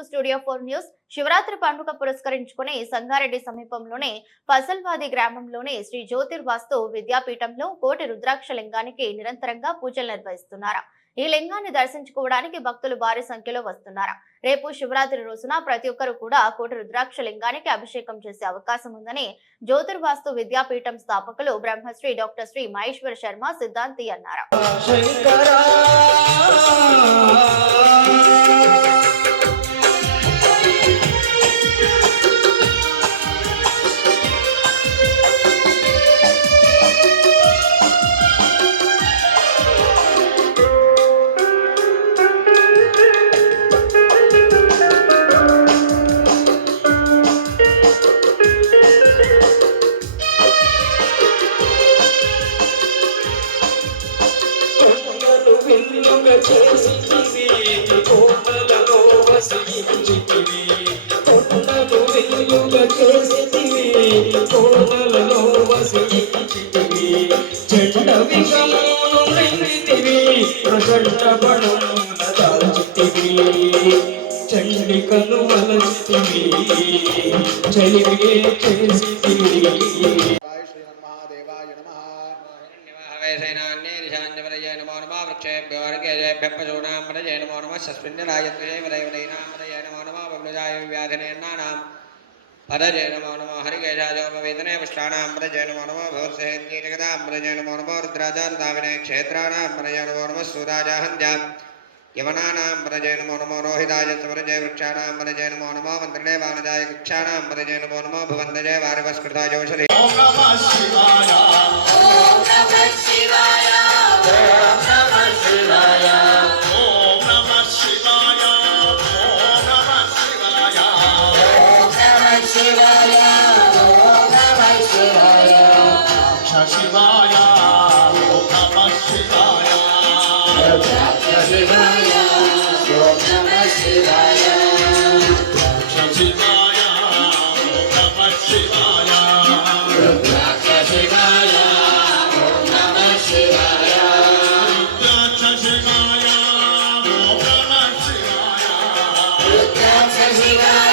To studio four news Shivaratri పండుగ పురస్కరించుకుని సంగారెడ్డి సమీపంలోని పసల్వాది గ్రామంలోనే శ్రీ జ్యోతిర్వాస్తు విద్యాపీఠంలో కోటి రుద్రాక్ష లింగానికి నిరంతరంగా పూజలు నిర్వహిస్తున్నారు. ఈ లింగాన్ని దర్శించుకోవడానికి భక్తులు భారీ సంఖ్యలో వస్తున్నారు. రేపు శివరాత్రి రోజున ప్రతి ఒక్కరు కూడా కోటి రుద్రాక్ష లింగానికి అభిషేకం చేసే అవకాశం ఉందని జ్యోతిర్వాస్తు విద్యాపీఠం స్థాపకులు బ్రహ్మశ్రీ డాక్టర్ శ్రీ మహేశ్వర శర్మ సిద్ధాంతి అన్నారు. వెల్లుగ చేసితివి కోటలలో వసించితివి కొండలు చేసితివి కోటలలో వసించితివి చెడ్డ నిందితివి బణమున దాల్చితివి. చండికను వలచితివి చలివే ैनान्येषाञ्जवरये नमो नमः वृक्षेभ्यो वर्गेभ्यः पशूनां नमो नमः सस्मिन्नरायत्वये वरैवरैनामरये नमो नमः बबलुजाय व्याधिनेन्नानां पदजय नमो नमः हरिकेशाजोपवेदने पुष्टाणां प्रजय नमो नमः भवत्सेत्येजगदां प्रजय नमो नमः रुद्राजान्ताविने नमो नमः सूराजाहन्त्यां यवनानां प्रजय नमो नमो रोहिताय स्वरजय वृक्षाणां प्रजय नमो नमः मन्त्रणे वानजाय कक्षाणां प्रजय नमो नमः भुवन्तजय वारिवस्कृताजोषधे Shiva.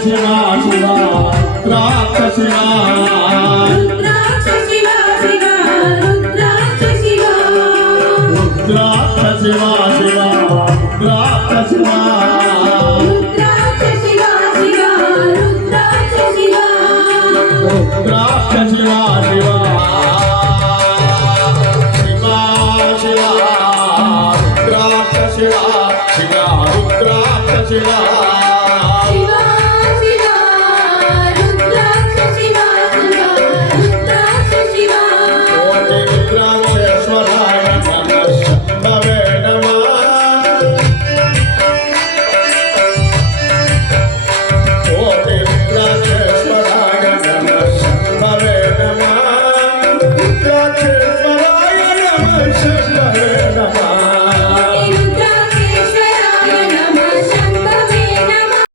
రాక్షసినా శివ రాక్షసినా శివ శివ రాక్షసినా రాక్షసినా